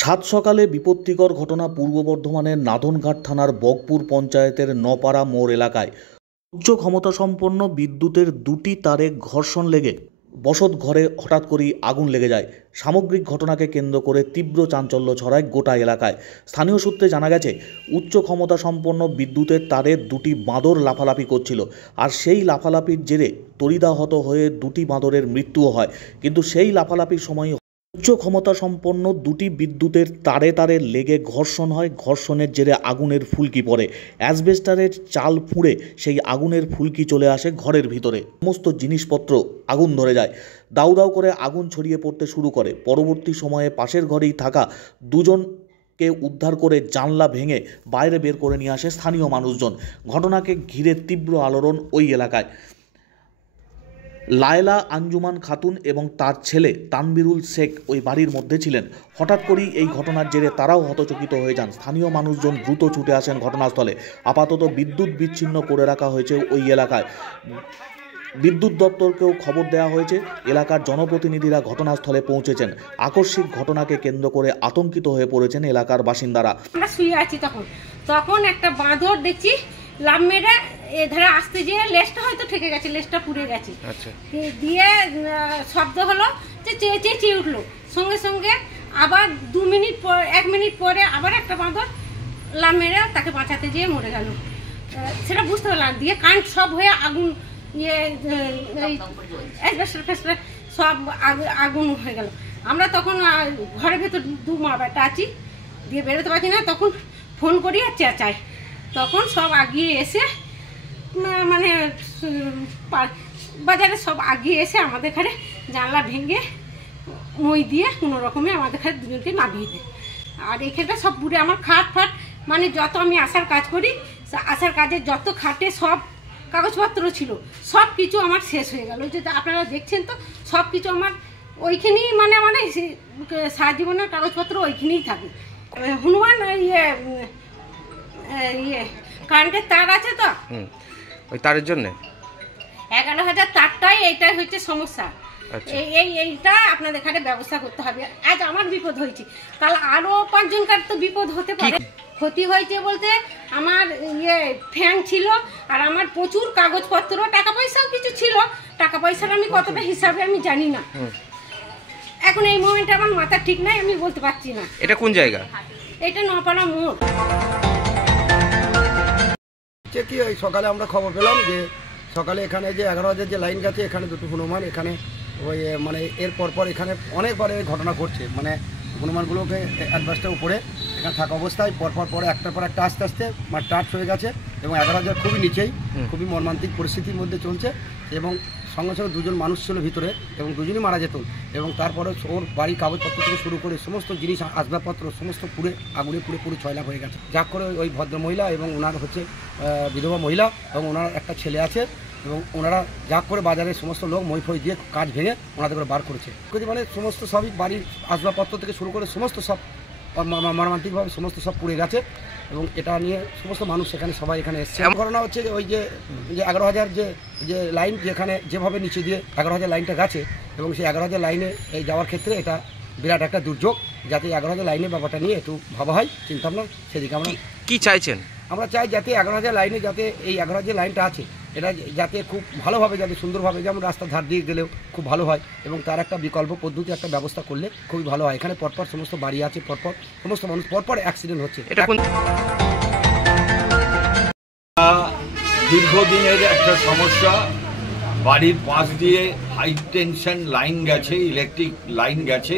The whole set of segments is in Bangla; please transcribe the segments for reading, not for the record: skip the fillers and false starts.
সাত সকালে বিপত্তিকর ঘটনা পূর্ব বর্ধমানের নাদনঘাট থানার বগপুর পঞ্চায়েতের নপাড়া মোড় এলাকায়। উচ্চ ক্ষমতাসম্পন্ন বিদ্যুতের দুটি তারে ঘর্ষণ লেগে বসত ঘরে হঠাৎ করেই আগুন লেগে যায়। সামগ্রিক ঘটনাকে কেন্দ্র করে তীব্র চাঞ্চল্য ছড়ায় গোটা এলাকায়। স্থানীয় সূত্রে জানা গেছে, উচ্চ ক্ষমতাসম্পন্ন বিদ্যুতের তারে দুটি বাঁদর লাফালাফি করছিল, আর সেই লাফালাফির জেরে তড়িদাহত হয়ে দুটি বাঁদরের মৃত্যুও হয়। কিন্তু সেই লাফালাফির সময় উচ্চ ক্ষমতাসম্পন্ন দুটি বিদ্যুতের তারে তারে লেগে ঘর্ষণ হয়। ঘর্ষণের জেরে আগুনের ফুলকি পড়ে। অ্যাসবেস্টারের চাল ফুঁড়ে সেই আগুনের ফুলকি চলে আসে ঘরের ভিতরে। সমস্ত জিনিসপত্র আগুন ধরে যায়। দাউ দাউ করে আগুন ছড়িয়ে পড়তে শুরু করে। পরবর্তী সময়ে পাশের ঘরেই থাকা দুজনকে উদ্ধার করে জানলা ভেঙে বাইরে বের করে নিয়ে আসে স্থানীয় মানুষজন। ঘটনাকে ঘিরে তীব্র আলোড়ন ওই এলাকায়। লায়লা আঞ্জুমান খাতুন এবং তার ছেলে তানবিরুল শেখ ওই বাড়ির মধ্যে ছিলেন। হঠাৎ করেই এই ঘটনার জেরে তারাও হতচকিত হয়ে যান। স্থানীয় মানুষজন দ্রুত ছুটে আসেন ঘটনাস্থলে। আপাতত বিদ্যুৎ বিচ্ছিন্ন করে রাখা হয়েছে ওই এলাকায়। বিদ্যুৎ দপ্তরকেও খবর দেওয়া হয়েছে। এলাকার জনপ্রতিনিধিরা ঘটনাস্থলে পৌঁছেছেন। আকস্মিক ঘটনাকে কেন্দ্র করে আতঙ্কিত হয়ে পড়েছেন এলাকার বাসিন্দারা। আমরা শুয়ে আছি, তখন একটা বাঁদর দেখছি লাভ মেরে এধারে আসতে যেয়ে লেজটা হয়তো ঠেকে গেছে, লেজটা পুড়ে গেছে। দিয়ে শব্দ হলো যে চেয়ে চেয়ে চেয়ে উঠলো। সঙ্গে সঙ্গে আবার 2 মিনিট পর 1 মিনিট পরে আবার একটা বাঁদর লাভ মেরে তাকে বাঁচাতে যেয়ে মরে গেল। সেটা বুঝতে পারলাম। দিয়ে কারেন্ট সব হয়ে আগুন সব আগুন হয়ে গেল। আমরা তখন ঘরের ভেতর 2 মা বেটা আছি, দিয়ে বেরোতে পারছি না। তখন ফোন করি আর চেঁচাই। তখন সব আগিয়ে এসে মানে বাজারে সব আগিয়ে এসে আমাদের ঘরে জানলা ভেঙে মই দিয়ে কোনো রকমে আমাদের ঘরে দুজনকে নামিয়ে দেয়। আর এখানটা সব পুরে আমার খাট ফাট, মানে যত আমি আসার কাজ করি, আসার কাজে যত খাটে সব কাগজপত্র ছিল সব কিছু আমার শেষ হয়ে গেল। যে আপনারা দেখছেন তো সব কিছু আমার ওইখানেই, মানে সারা জীবনের কাগজপত্র ওইখানেই থাকে। হনুমান কারেন্টের তার আছে তো, ওই তারের জন্য 11,000 তারটাই এইটাই হচ্ছে সমস্যা। এইটা আপনাদের এখানে ব্যবস্থা করতে হবে। আজ আমার বিপদ হয়েছে, কাল আরো 5 জনকার তো বিপদ হতে পারে। ক্ষতি হয়েছে বলতে আমার ফ্যান ছিল, আর আমার প্রচুর কাগজপত্র, টাকা পয়সাও কিছু ছিল। টাকা পয়সার আমি কতটা হিসাবে আমি জানি না। এখন এই মোমেন্টে আমার মাথা ঠিক নাই, আমি বলতে পারছি না। এটা কোন জায়গা? এটা নপাড়া মোড়। কি ওই সকালে আমরা খবর পেলাম যে সকালে এখানে যে 11,000 যে লাইন গেছে, এখানে দুটো হনুমান এখানে ওই মানে এর পরপর এখানে অনেকবার এই ঘটনা ঘটছে। মানে হনুমানগুলোকে অ্যাডভান্সটার উপরে এখানে থাকা অবস্থায় পরপর পরে একটার পর একটা আস্তে আস্তে মানে টাচ হয়ে গেছে, এবং 11,000 খুবই নিচেই, খুবই মর্মান্তিক পরিস্থিতির মধ্যে চলছে। এবং সঙ্গে সঙ্গে 2জন মানুষ ছিল ভিতরে, এবং 2জনই মারা যেত। এবং তারপরে ওর বাড়ির কাগজপত্র থেকে শুরু করে সমস্ত জিনিস, আসবাবপত্র সমস্ত পুড়ে আগুনে পুরো ছয়লাভ হয়ে গেছে। যা করে ওই ভদ্র মহিলা এবং ওনার হচ্ছে বিধবা মহিলা, এবং ওনার একটা ছেলে আছে, এবং ওনারা যা করে বাজারের সমস্ত লোক মই দিয়ে কাজ ভেঙে ওনাদের করে বার করেছে। মানে সমস্ত সবই বাড়ির আসবাবপত্র থেকে শুরু করে সমস্ত সব মর্মান্তিকভাবে সমস্ত সব পুড়ে গেছে। এবং এটা নিয়ে সমস্ত মানুষ এখানে সবাই এখানে এসছে। ঘটনা হচ্ছে যে ওই যে 11,000 যে লাইন যেখানে যেভাবে নিচে দিয়ে 11,000 লাইনটা গেছে, এবং সেই 11,000 লাইনে এই যাওয়ার ক্ষেত্রে এটা বিরাট একটা দুর্যোগ। যাতে 11,000 লাইনের ব্যাপারটা নিয়ে একটু ভাবা হয়, চিন্তাভাবনা, সেদিকে আমরা কি চাইছেন? আমরা চাই যাতে 11,000 লাইনে, যাতে এই 11,000 লাইনটা আছে এটা যাতে খুব ভালোভাবে, যাতে সুন্দরভাবে, যেমন রাস্তা ধার দিয়ে গেলেও খুব ভালো হয়, এবং তার একটা বিকল্প পদ্ধতি একটা ব্যবস্থা করলে খুবই ভালো হয়। এখানে পরপর সমস্ত বাড়ি আছে, পরপর সমস্ত মানুষ পরপর অ্যাক্সিডেন্ট হচ্ছে। এটা দীর্ঘদিনের একটা সমস্যা। বাড়ির পাশ দিয়ে হাই টেনশন লাইন গেছে, ইলেকট্রিক লাইন গেছে।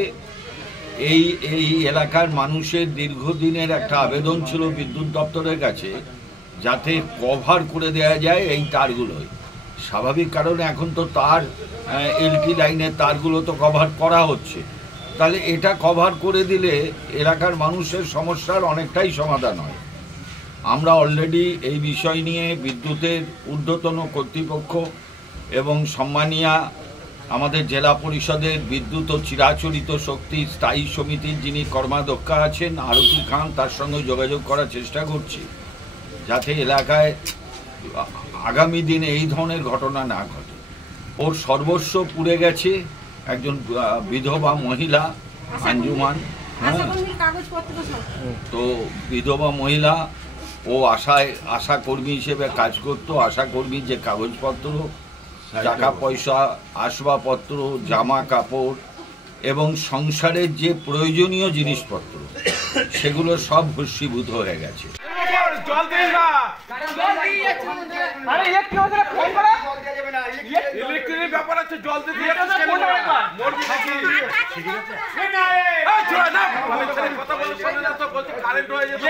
এই এলাকার মানুষের দীর্ঘদিনের একটা আবেদন ছিল বিদ্যুৎ দপ্তরের কাছে, যাতে কভার করে দেওয়া যায় এই তারগুলোই। স্বাভাবিক কারণে এখন তো তার এলটি লাইনের তারগুলো তো কভার করা হচ্ছে, তাহলে এটা কভার করে দিলে এলাকার মানুষের সমস্যার অনেকটাই সমাধান হয়। আমরা অলরেডি এই বিষয় নিয়ে বিদ্যুতের ঊর্ধ্বতন কর্তৃপক্ষ এবং সম্মানীয়া আমাদের জেলা পরিষদের বিদ্যুৎ ও চিরাচরিত শক্তি স্থায়ী সমিতির যিনি কর্মাধ্যক্ষা আছেন আরতি খান, তার সঙ্গে যোগাযোগ করার চেষ্টা করছি, যাতে এলাকায় আগামী দিনে এই ধরনের ঘটনা না ঘটে। ওর সর্বস্ব পুড়ে গেছে। একজন বিধবা মহিলা আঞ্জুমান, আশাকর্মীর কাগজপত্র সব। তো বিধবা মহিলা ও আশা কর্মী হিসেবে কাজ করতো। আশা কর্মীর যে কাগজপত্র, টাকা পয়সা, আসবাবপত্র, জামা কাপড় এবং সংসারের যে প্রয়োজনীয় জিনিসপত্র সেগুলো সব ভস্মীভূত হয়ে গেছে। ইলেকট্রিকের ব্যাপার আছে, জল দিয়ে কথা বলে কারেন্ট হয়ে যাবে।